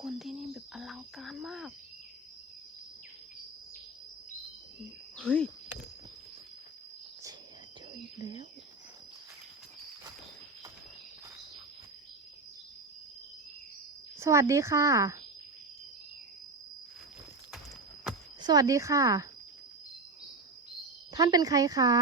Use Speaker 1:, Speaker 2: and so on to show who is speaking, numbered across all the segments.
Speaker 1: คนที่นี่แบบอลังการมาก เฮ้ยเชียเจออีกแล้ว สวัสดีค่ะ สวัสดีค่ะ ท่านเป็นใครคะ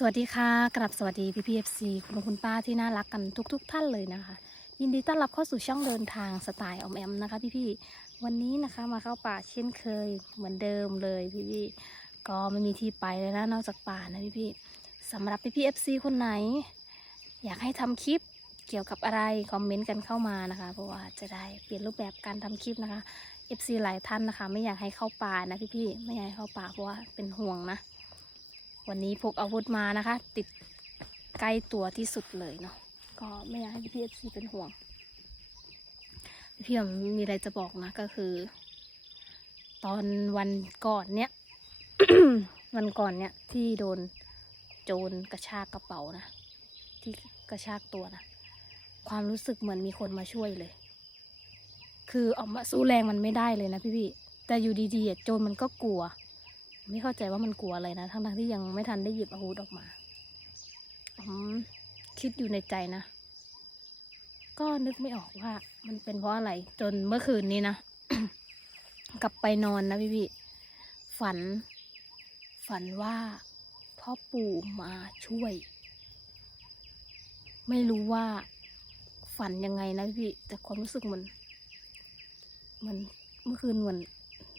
Speaker 1: สวัสดีค่ะกลับสวัสดีพี่พีเอฟซีคุณคุณป้าที่น่ารักกันทุกๆท่านเลยนะคะ ยินดีต้อนรับเข้าสู่ช่องเดินทางสไตล์ออมแอมนะคะ พี่ๆวันนี้นะคะมาเข้าป่าเช่นเคยเหมือนเดิมเลยพี่ๆก็ไม่มีที่ไปเลยนะนอกจากป่านะพี่ๆสำหรับพี่พีเอฟซีคนไหน อยากให้ทำคลิปเกี่ยวกับอะไรคอมเมนต์กันเข้ามานะคะ เพราะว่าจะได้เปลี่ยนรูปแบบการทำคลิปนะคะ FC หลายท่านนะคะ ไม่อยากให้เข้าป่านะพี่ๆไม่อยากให้เข้าป่าเพราะว่าเป็นห่วงนะ วันนี้พกอาวุธมานะคะ ติดใกล้ตัวที่สุดเลยเนาะก็ไม่อยากให้พี่เอฟซีเป็นห่วง พี่ผมมีอะไรจะบอกนะก็คือ ตอนวันก่อนเนี้ยวันก่อนเนี้ยที่โดนโจรกระชากกระเป๋านะที่กระชากตัวนะความรู้สึกเหมือนมีคนมาช่วยเลย คือออกมาสู้แรงมันไม่ได้เลยนะพี่พี่ๆแต่อยู่ดีๆโจรมันก็กลัว ไม่เข้าใจว่ามันกลัวอะไรนะ ทั้งๆที่ยังไม่ทันได้หยิบอาวุธออกมา ผมคิดอยู่ในใจนะ ก็นึกไม่ออกว่า มันเป็นเพราะอะไร จนเมื่อคืนนี้นะ กลับไปนอนนะพี่พี่ฝัน ฝันว่าพ่อปู่มาช่วย ไม่รู้ว่าฝันยังไงนะพี่แต่ความรู้สึกเหมือนเหมือนเมื่อคืนเหมือน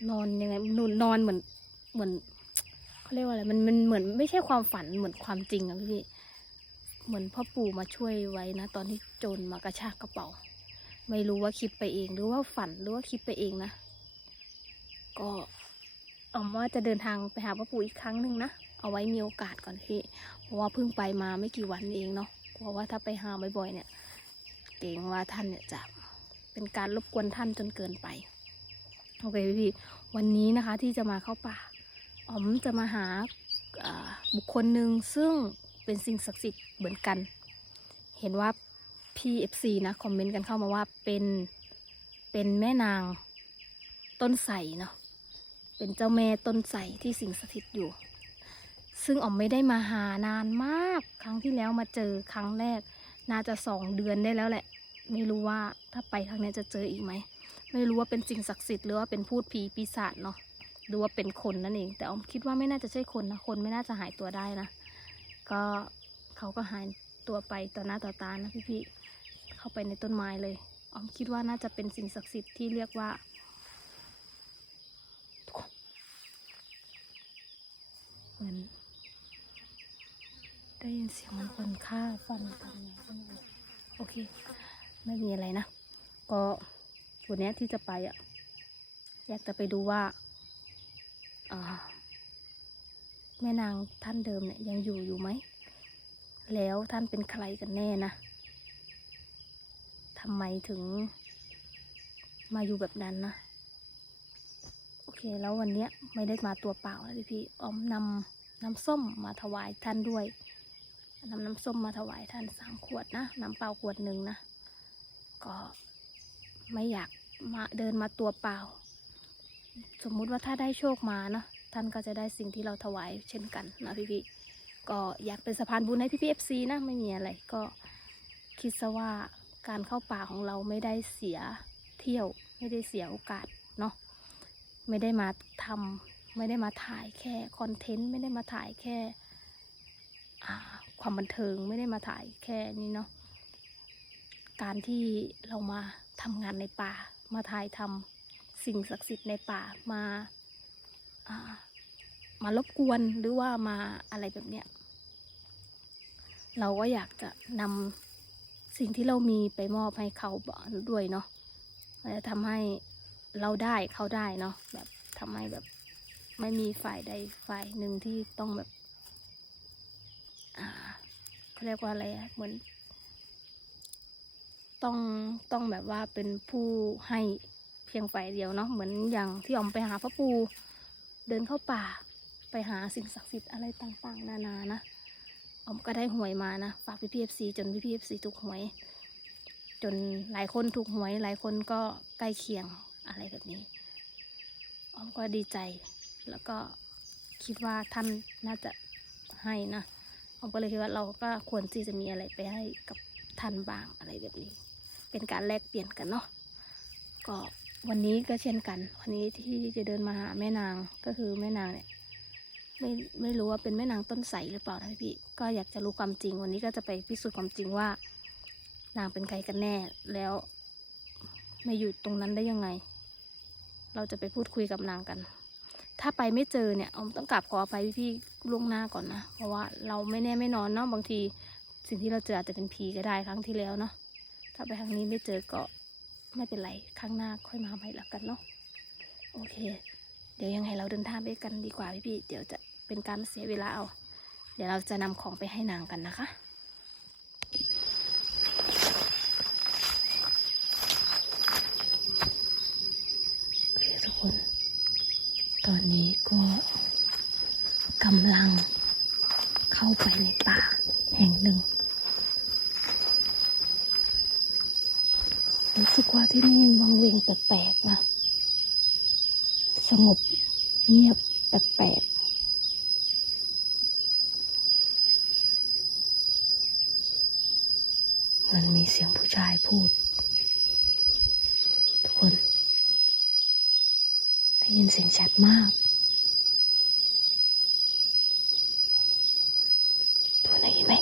Speaker 1: นอนยังไงนอนนอนเหมือน เหมือนเขาเรียกว่าอะไรมันมันเหมือนไม่ใช่ความฝันเหมือนความจริงอะพี่เหมือนพ่อปู่มาช่วยไว้นะ ตอนที่โจรมากระชากกระเป๋า ไม่รู้ว่าคิดไปเอง หรือว่าฝันหรือว่าคิดไปเองนะก็ออมว่าจะเดินทางไปหาพ่อปู่อีกครั้งหนึ่งนะเอาไว้มีโอกาสก่อนพี่เพราะว่าเพิ่งไปมาไม่กี่วันเองเนาะกลัวว่าถ้าไปหาบ่อยๆเนี่ย เกรงว่าท่านเนี่ยจะเป็นการรบกวนท่านจนเกินไปโอเคพี่วันนี้นะคะที่จะมาเข้าป่า อ๋อมจะมาหาบุคคลหนึ่งซึ่งเป็นสิ่งศักดิ์สิทธิ์เหมือนกัน เห็นว่าพี่เอฟซีนะคอมเมนต์กันเข้ามาว่าเป็นเป็นแม่นางต้นไทรเนาะเป็นเจ้าแม่ต้นไทรที่สิงสถิตอยู่ ซึ่งอ๋อมไม่ได้มาหานานมากครั้งที่แล้วมาเจอครั้งแรก น่าจะสองเดือนได้แล้วแหละ ไม่รู้ว่าถ้าไปครั้งนี้จะเจออีกไหม ไม่รู้ว่าเป็นสิ่งศักดิ์สิทธิ์หรือว่าเป็นพูดผีปีศาจเนาะ หรือว่าเป็นคนนั่นเอง แต่ออมคิดว่าไม่น่าจะใช่คนนะคนไม่น่าจะหายตัวได้นะ ก็เขาก็หายตัวไปต่อหน้าต่อตานะพี่ๆเข้าไปในต้นไม้เลยออมคิดว่าน่าจะเป็นสิ่งศักดิ์สิทธิ์ที่เรียกว่าเหมือนได้ยินเสียงมันคนฆ่าฟันกันนโอเค ไม่มีอะไรนะ ก็วันนี้ที่จะไปอะ อยากจะไปดูว่า แม่นางท่านเดิมเนี่ยยังอยู่อยู่ไหม แล้วท่านเป็นใครกันแน่นะทำไมถึงมาอยู่แบบนั้นนะ โอเค แล้ววันเนี้ยไม่ได้มาตัวเปล่านะพี่พี่ๆออมนำน้ำส้มมาถวายท่านด้วยนำน้ำส้มมาถวายท่านสามขวดนะ น้ำเปล่าขวดหนึ่งนะ ก็ไม่อยากมาเดินมาตัวเปล่า สมมุติว่าถ้าได้โชคมาเนาะท่านก็จะได้สิ่งที่เราถวายเช่นกันนะพี่พี่ก็อยากเป็นสะพานบุญให้พี่พี่เอฟซีนะไม่มีอะไรก็คิดซะว่าการเข้าป่าของเราไม่ได้เสียเที่ยว ไม่ได้เสียโอกาสเนาะไม่ได้มาทำไม่ได้มาถ่ายแค่คอนเทนต์ไม่ได้มาถ่ายแค่ความบันเทิงไม่ได้มาถ่ายแค่นี้เนาะการที่เรามาทำงานในป่ามาถ่ายทำ สิ่งศักดิ์สิทธิ์ในป่ามาา มารบกวนหรือว่ามาอะไรแบบเนี้ย เราก็อยากจะนำสิ่งที่เรามีไปมอบให้เขาด้วยเนาะมันจะทำให้เราได้เขาได้เนาะแบบทำให้แบบไม่มีฝ่ายใดฝ่ายหนึ่งที่ต้องแบบเขาเรียกว่าอะไรอะเหมือน ต้องต้องแบบว่าเป็นผู้ให้ เพียงฝ่ายเดียวเนาะเหมือนอย่างที่ออมไปหาพระปูเดินเข้าป่าไปหาสิ่งศักดิ์สิทธิ์อะไรต่างๆ นานานะออมก็ได้หวยมานะฝากพี่พีเอฟซีจนพี่พีเอฟซีถูกหวย จนหลายคนถูกหวย หลายคนก็ใกล้เคียงอะไรแบบนี้ออมก็ดีใจ แล้วก็คิดว่าท่านน่าจะให้นะออมก็เลยคิดว่าเราก็ควรที่จะมีอะไรไปให้กับท่านบ้างอะไรแบบนี้ เป็นการแลกเปลี่ยนกันเนาะก็ วันนี้ก็เช่นกัน วันนี้ที่จะเดินมาหาแม่นางก็คือแม่นางเนี่ยไม่ไม่รู้ว่าเป็นแม่นางต้นใสหรือเปล่านะพี่ ก็อยากจะรู้ความจริง วันนี้ก็จะไปพิสูจน์ความจริงว่า นางเป็นใครกันแน่แล้วมาอยู่ตรงนั้นได้ยังไง เราจะไปพูดคุยกับนางกัน ถ้าไปไม่เจอเนี่ยอมต้องกลับขออภัยพี่ๆล่วงหน้าก่อนนะเพราะว่าเราไม่แน่ไม่นอนเนาะบางที สิ่งที่เราเจออาจจะเป็นผีก็ได้ครั้งที่แล้วเนาะถ้าไปครั้งนี้ไม่เจอก็ ไม่เป็นไรครั้งหน้าค่อยมาใหม่แล้วกันเนาะโอเค เดี๋ยวยังไงเราเดินทางไปกันดีกว่าพี่ๆเดี๋ยวจะเป็นการเสียเวลาเอา เดี๋ยวเราจะนำของไปให้นางกันนะคะทุกคน ตอนนี้ก็กำลังเข้าไปในป่าแห่งหนึ่ง รู้สึกว่าที่นี่วังเวงแปลกๆนะ สงบเงียบแปลกๆมันมีเสียงผู้ชายพูด ทุกคน ได้ยินเสียงชัดมากทุกคนได้ยินไหม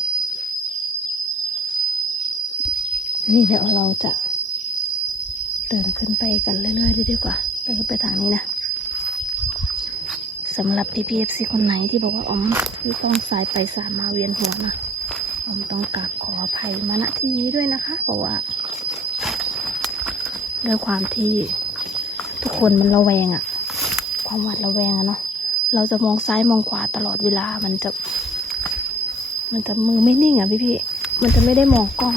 Speaker 1: นี่เดี๋ยวเราจะ เดินขึ้นไปกันเรื่อยๆดีกว่าเดินไปทางนี้นะสำหรับพี่พีเอฟซีคนไหนที่บอกว่าอมพี่ต้องสายไปสามมาเวียนหัวนะอมต้องกราบขออภัยมาณที่นี้ด้วยนะคะ เพราะว่าด้วยความที่ทุกคนมันระแวงอะความหวาดระแวงอะเนาะเราจะมองซ้ายมองขวาตลอดเวลามันจะ มันจะมือไม่นิ่งอะพี่พี่มันจะไม่ได้มองกล้อง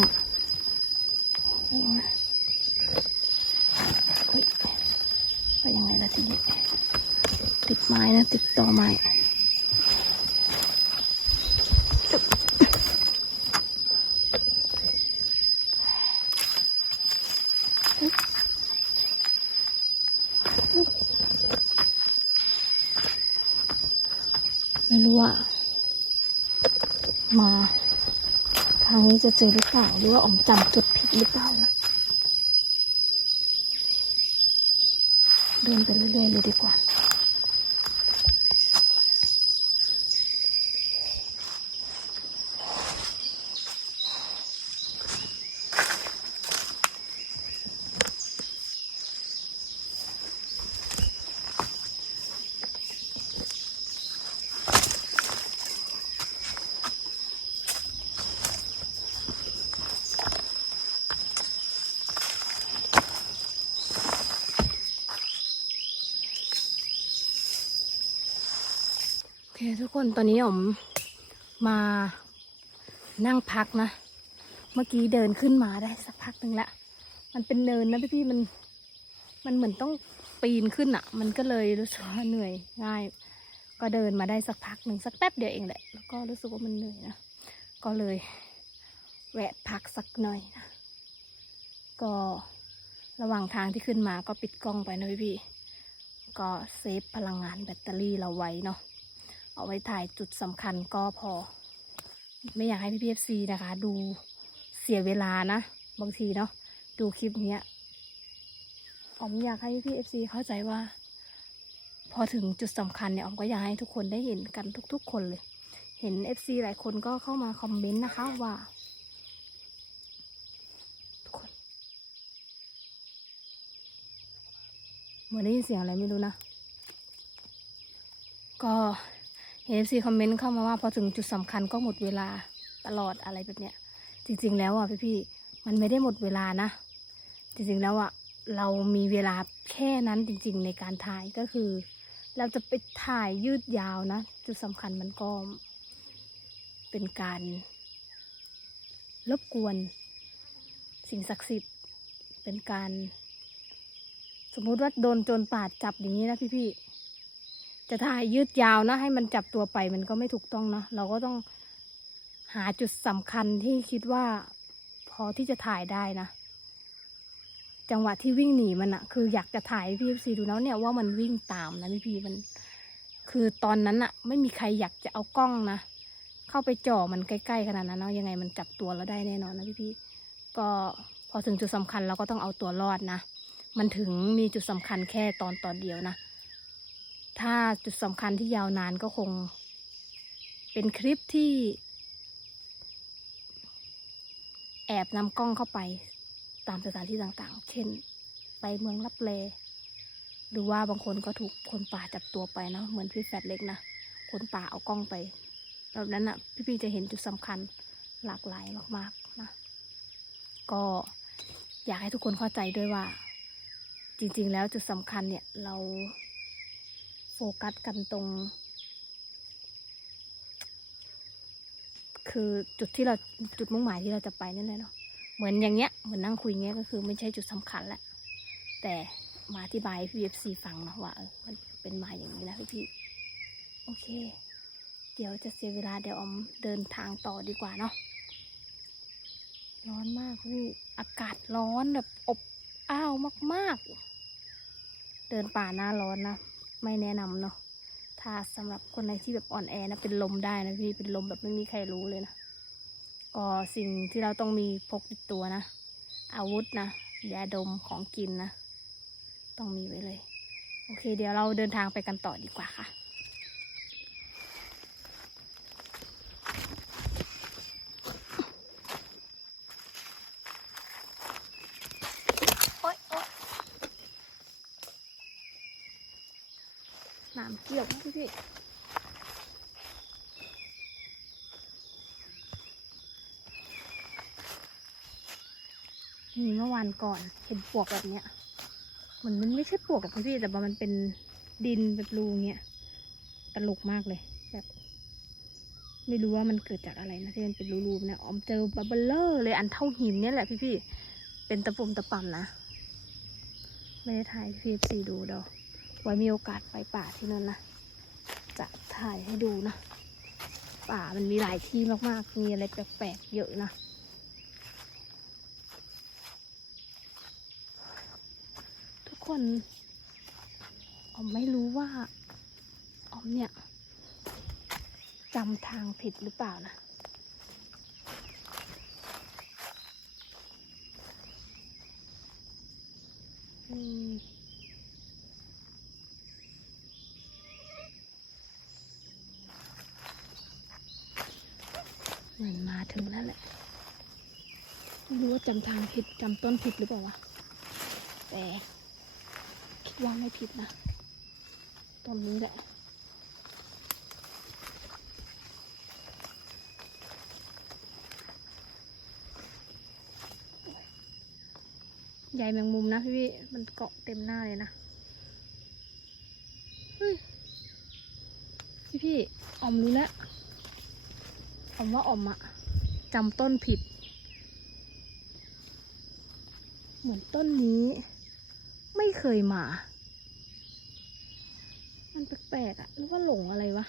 Speaker 1: เฮ้ย ไปยังไงล่ะทีนี้ติดไม้นะ ติดต่อไม้ไม่รู้ว่า มา ทางนี้จะเจอหรือเปล่า หรือว่าออมจำจุดผิดหรือเปล่านะ เดินไปเรื่อยๆเลยดีกว่า โอเคทุกคนตอนนี้ผมมานั่งพักนะ เมื่อกี้เดินขึ้นมาได้สักพักหนึ่งละ มันเป็นเนินนะพี่พี่มัน มันเหมือนต้องปีนขึ้นอะ่ะ มันก็เลยรู้สึกว่าเหนื่อยง่าย ก็เดินมาได้สักพักหนึ่งสักแป๊บเดียวเองแหละ แล้วก็รู้สึกว่ามันเหนื่อยนะ ก็เลยแวะพักสักหน่อยนะ ก็ระหว่างทางที่ขึ้นมาก็ปิดกล้องไปนะพี่พี่ก็เซฟพลังงานแบตเตอรี่เราไว้เนาะ เอาไว้ถ่ายจุดสำคัญก็พอ ไม่อยากให้พี่พีเอฟซีนะคะ ดูเสียเวลานะ บางทีเนาะดูคลิปเนี้ยอมอยากให้พี่เอฟซีเข้าใจว่า พอถึงจุดสำคัญเนี่ยออมก็อยากให้ทุกคนได้เห็นกันทุก ๆ คนเลย เห็นเอฟซีหลายคนก็เข้ามาคอมเมนต์นะคะว่าทุกคนเหมือนได้ยินเสียงอะไรไม่รู้นะ ก็ เห็นซีคอมเมนต์เข้ามาว่าพอถึงจุดสำคัญก็หมดเวลาตลอดอะไรแบบเนี้ย จริง ๆ แล้วอะพี่ๆมันไม่ได้หมดเวลานะ จริงๆแล้วอะเรามีเวลาแค่นั้นจริง ๆ ในการถ่ายก็คือ เราจะไปถ่ายยืดยาวนะ จุดสำคัญมันก็เป็นการรบกวน สิ่งศักดิ์สิทธิ์เป็นการ สมมุติว่าโดนโจรป่าจับอย่างนี้นะพี่ๆ จะถ่ายยืดยาวนะ ให้มันจับตัวไปมันก็ไม่ถูกต้องนะเราก็ต้องหาจุดสำคัญที่คิดว่า พอที่จะถ่ายได้นะ จังหวะที่วิ่งหนีมันอะคืออยากจะถ่ายพี่ซีดูแล้วเนี่ยว่ามันวิ่งตามนะพี่พีมัน คือตอนนั้นอะไม่มีใครอยากจะเอากล้องนะเข้าไปจ่อมันใกล้ๆขนาดนั้นเนาะยังไงมันจับตัวเราได้แน่นอนนะพี่พี่ก็พอถึงจุดสำคัญเราก็ต้องเอาตัวรอดนะ มันถึงมีจุดสำคัญแค่ตอนตอนเดียวนะ ถ้าจุดสำคัญที่ยาวนานก็คง เป็นคลิปที่ แอบนำกล้องเข้าไปตามสถานที่ต่างๆ เช่น ไปเมืองลับแลหรือว่าบางคนก็ถูกคนป่าจับตัวไปเนาะเหมือนพี่แฟดเล็กนะคนป่าเอากล้องไปแบบนั้นอะพี่ๆจะเห็นจุดสำคัญหลากหลายมากๆนะก็อยากให้ทุกคนเข้าใจด้วยว่า จริงๆ แล้วจุดสำคัญเนี่ยเรา ฟกัสกันตรง คือจุดที่เราจุดมุ่งหมายที่เราจะไปนั่นแหละเนาะเหมือนอย่างเงี้ยเหมือนนั่งคุยเงี้ยก็คือไม่ใช่จุดสำคัญแหละแต่มาอธิบายพี่เอฟซีฟังนะว่าเออมันเป็นมาอย่างนี้นะพี่พี่โอเค เดี๋ยวจะเสียเวลาเดี๋ยวอมเดินทางต่อดีกว่าเนาะร้อนมากพี่อากาศร้อนแบบอบอ้าวมาก ๆ เดินป่าหน้าร้อนนะ ไม่แนะนำเนาะถ้าสำหรับคนไหนที่แบบอ่อนแอนะเป็นลมได้นะพี่เป็นลมแบบไม่มีใครรู้เลยนะก็สิ่งที่เราต้องมีพกติดตัวนะ อาวุธนะยาดมของกินนะ ต้องมีไว้เลย โอเค เดี๋ยวเราเดินทางไปกันต่อดีกว่าค่ะ โอ๊ยโอ๊ย น้ำเกี่ยวพี่พี่นี่เมื่อวานก่อนเห็นปวกแบบเนี้ยเหมือนมันไม่ใช่ปวกกับพี่แต่ว่ามันเป็นดินแบบรูเงี้ยตลกมากเลยแบบ ไม่รู้ว่ามันเกิดจากอะไรนะที่มันเป็นรูๆนี่ยออมเจอบับเบลเลอร์เลยอันเท่าหินเนี่ยแหละพี่พี่ๆเป็นตะปุ่มตะป่ำนะ ไม่ได้ถ่ายพีเอฟซีดูเดี๋ยว ไว้มีโอกาสไปป่าที่นั่นนะ จะถ่ายให้ดูนะ ป่ามันมีหลายที่มากๆ มีอะไรแปลกๆเยอะนะทุกคนออมไม่รู้ว่าออมเนี่ยจำทางผิดหรือเปล่านะอืม เหมือนมาถึงแล้วแหละไม่รู้ว่าจำทางผิดจำต้นผิดหรือเปล่าวะแต่คิดว่าไม่ผิดนะต้นนี้แหละใหญ่แมงมุมนะพี่พี่มันเกาะเต็มหน้าเลยนะพี่พี่ออมรู้แล้ว ออมว่าอมอะจำต้นผิด เหมือนต้นนี้ ไม่เคยมา มันแปลกๆอะหรือว่าหลงอะไรวะ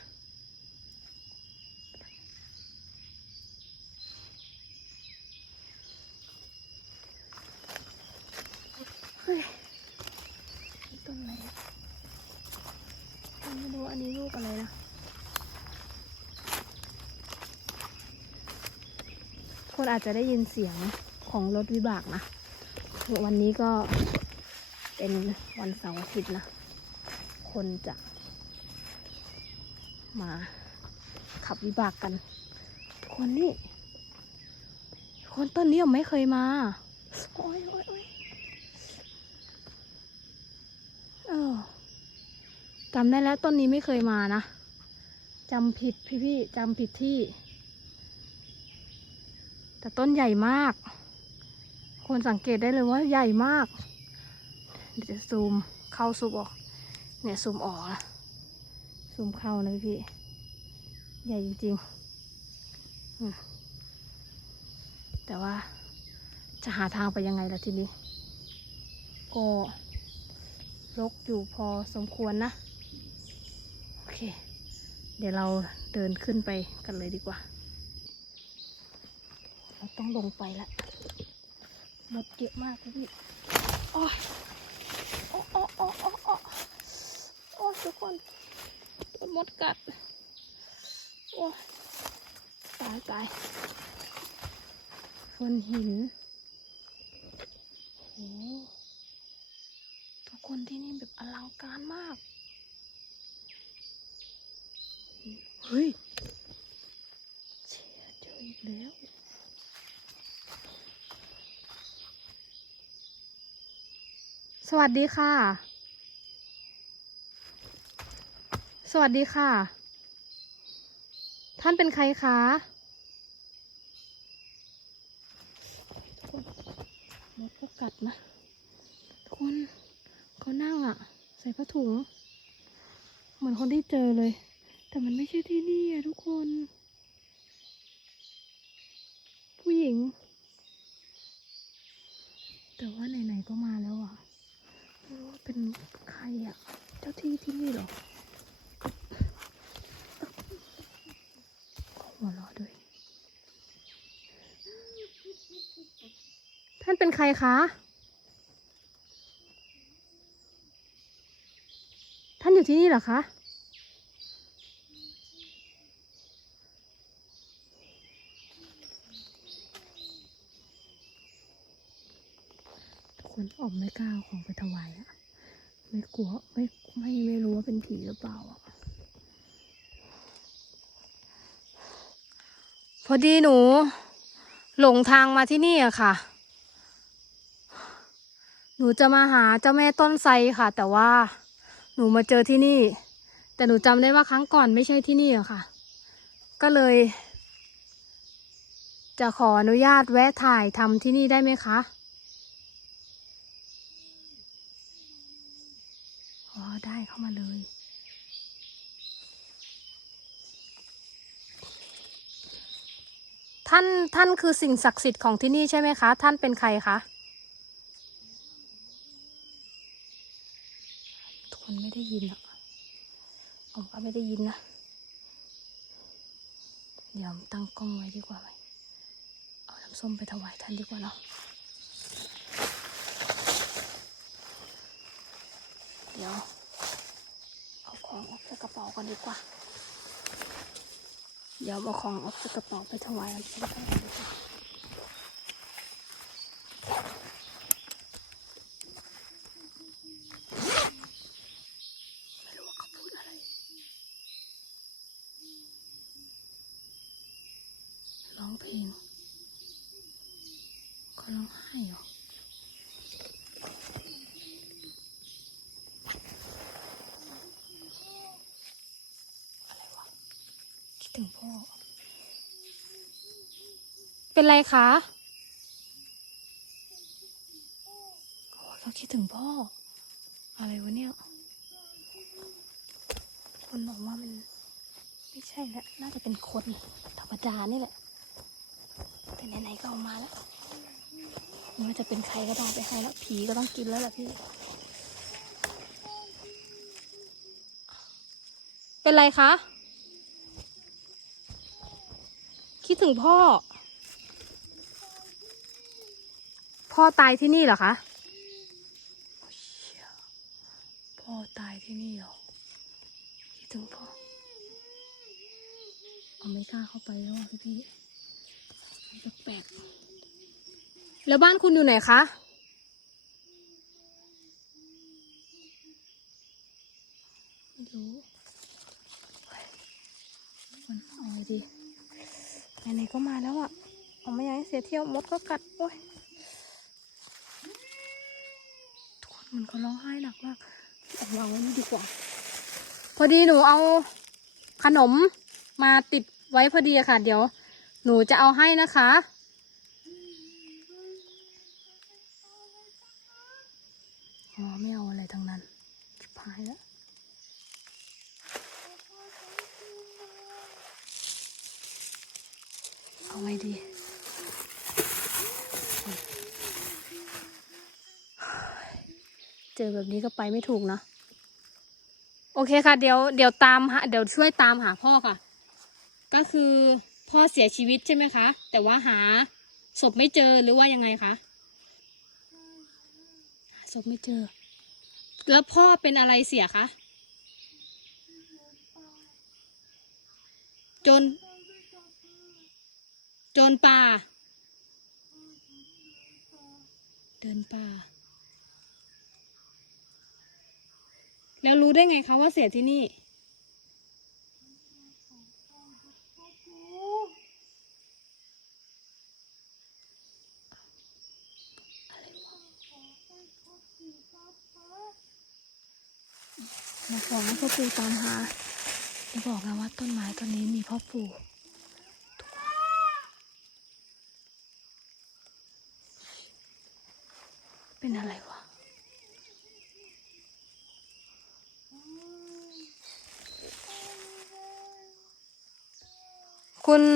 Speaker 1: เฮ้ยต้นอะไรไม่รู้อันนี้ลูกอะไรนะ คนอาจจะได้ยินเสียงของรถวิบากนะ วันนี้ก็เป็นวันเสาร์อาทิตย์นะ คนจะมาขับวิบากกัน คนนี่คนต้นนี้ผมไม่เคยมา โอ้ยโอ้ยโอ้ยเออจำได้แล้วต้นนี้ไม่เคยมานะจำผิดพี่พี่ๆจำผิดที่ แต่ต้นใหญ่มาก คนสังเกตได้เลยว่าใหญ่มาก เดี๋ยวจะซูมเข้าซูมออก เนี่ยซูมออกนะซูมเข้านะพี่ ใหญ่จริงๆแต่ว่าจะหาทางไปยังไงล่ะทีนี้ ก็รกอยู่พอสมควรนะ โอเค เดี๋ยวเราเดินขึ้นไปกันเลยดีกว่า เราต้องลงไปละหมดเยอะมากพี่โอ้ยโอ้โอ้โอ้โอ้โอ้โอ้ยทุกคนโดนมดกัด โอ้ยตายตายฟนหินโอ้ทุกคนที่นี่แบบอลังการมาก เฮ้ยเชี่ยเจออีกแล้ว สวัสดีค่ะ สวัสดีค่ะ ท่านเป็นใครคะ มดก็กัดนะ ทุกคนเขานั่งอะ ใส่ผ้าถุง เหมือนคนที่เจอเลย แต่มันไม่ใช่ที่นี่อะทุกคน ผู้หญิง แต่ว่าไหนๆก็มาแล้วอะไม่รู้ว่า เป็นใครอะเจ้าที่ที่นี่หรอขอหัวเราะด้วย ท่านเป็นใครคะ ท่านอยู่ที่นี่เหรอคะคนออกไม่กล้าเอาของไปถวายอะ ไม่กลัวไม่ไม่ไม่รู้ว่าเป็นผีหรือเปล่าอะพอดีหนู หลงทางมาที่นี่อะค่ะ หนูจะมาหาเจ้าแม่ต้นไทรค่ะ แต่ว่าหนูมาเจอที่นี่ แต่หนูจำได้ว่าครั้งก่อนไม่ใช่ที่นี่อะค่ะ ก็เลย จะขออนุญาตแวะถ่ายทำที่นี่ได้ไหมคะ อ๋อ ได้ เข้ามาเลย ท่านท่านคือสิ่งศักดิ์สิทธิ์ของที่นี่ใช่ไหมคะ ท่านเป็นใครคะทุกคนไม่ได้ยินอะผมก็ไม่ได้ยินนะ เดี๋ยวตั้งกล้องไว้ดีกว่าไหมเอาน้ำส้มไปถวายท่านดีกว่าเนาะเดี๋ยว ของออกจากกระเป๋ากันดีกว่า เดี๋ยวเอาของออกจากกระเป๋าไปถวายท่านดีกว่าไม่รู้ว่าเขาพูดอะไร ร้องเพลงเขาร้องไห้เหรอ อะไรวะ คิด ถึงพ่อ เป็นไรคะโอ้เขาคิดถึงพ่อ อะไรวะเนี่ย คนบอกว่ามัน ไม่ใช่แล้วน่าจะเป็นคนธรรมดานี่แหละ แต่ไหนๆก็เอามาแล้วไม่ว่าจะเป็นใครก็ต้องไปให้แล้วผีก็ต้องกินแล้วล่ะพี่ เป็นไรคะ คิดถึงพ่อ พ่อตายที่นี่เหรอคะโอ้ยเชี่ยพ่อตายที่นี่เหรอคิดถึงพ่อเอาไม่กล้าเข้าไปแล้วอะพี่พี่มันแปลกๆแล้วบ้านคุณอยู่ไหนคะไม่รู้เฮ้ยมันเอาไงดี ไหนๆก็มาแล้วอะเอาไม่อยากให้เสียเที่ยวมดก็กัดโอ้ยทุกคนมันก็ร้องไห้หนักมากเอาวางไว้นี่ดีกว่า พอดีหนูเอาขนมมาติดไว้พอดีอะค่ะ เดี๋ยว หนูจะเอาให้นะคะ อ๋อไม่เอาอะไรทั้งนั้นชิบหายแล้ว เอาไงดี เจจอแบบนี้ก็ไปไม่ถูกนะ โอเคค่ะ เดี๋ยวเดี๋ยวตามหาเดี๋ยวช่วยตามหาพ่อค่ะ ก็คือพ่อเสียชีวิตใช่ไหมคะ แต่ว่าหาศพไม่เจอหรือว่ายังไงคะหาศพไม่เจอ แล้วพ่อเป็นอะไรเสียคะจนจรป่า เดินป่า แล้วรู้ได้ไงคะว่าเสียที่นี่ มาขอให้พ่อปู่ตามหาอย่าบอกนะว่าต้นไม้ต้นนี้มีพ่อปู่เป็นอะไรวะ คุณ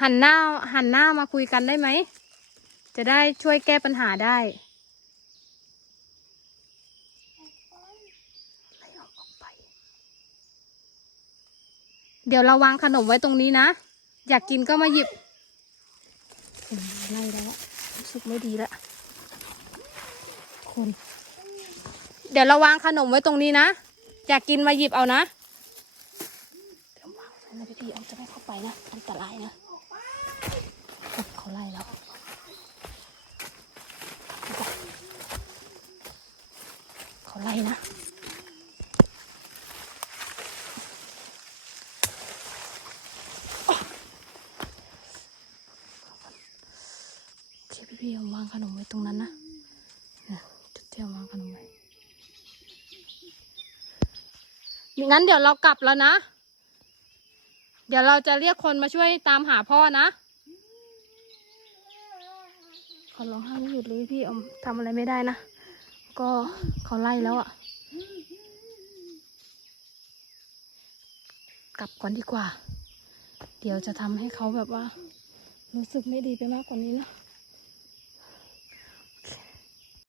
Speaker 1: หันหน้าหันหน้ามาคุยกันได้ไหม จะได้ช่วยแก้ปัญหาได้เดี๋ยวเราวางขนมไว้ตรงนี้นะ อยากกินก็มาหยิบไล่แล้วรู้สึกไม่ดีละคุณเดี๋ยวเราวางขนมไว้ตรงนี้นะ อยากกินมาหยิบเอานะ เดี๋ยววางไว้นะพี่พี่ๆเอาจะ ไปนะ อันตรายนะเขาไล่แล้วเขาไล่นะโอเคพี่ๆเอาวางขนมไว้ตรงนั้นนะนะจุดที่เอาวางขนมไว้งั้นเดี๋ยวเรากลับแล้วนะ เดี๋ยวเราจะเรียกคนมาช่วยตามหาพ่อนะเขาร้องไห้ไม่หยุดเลยพี่อมทำอะไรไม่ได้นะ ก็เขาไล่แล้วอะ่ะ กลับก่อนดีกว่า เดี๋ยวจะทำให้เขาแบบว่า รู้สึกไม่ดีไปมากกว่านี้นะ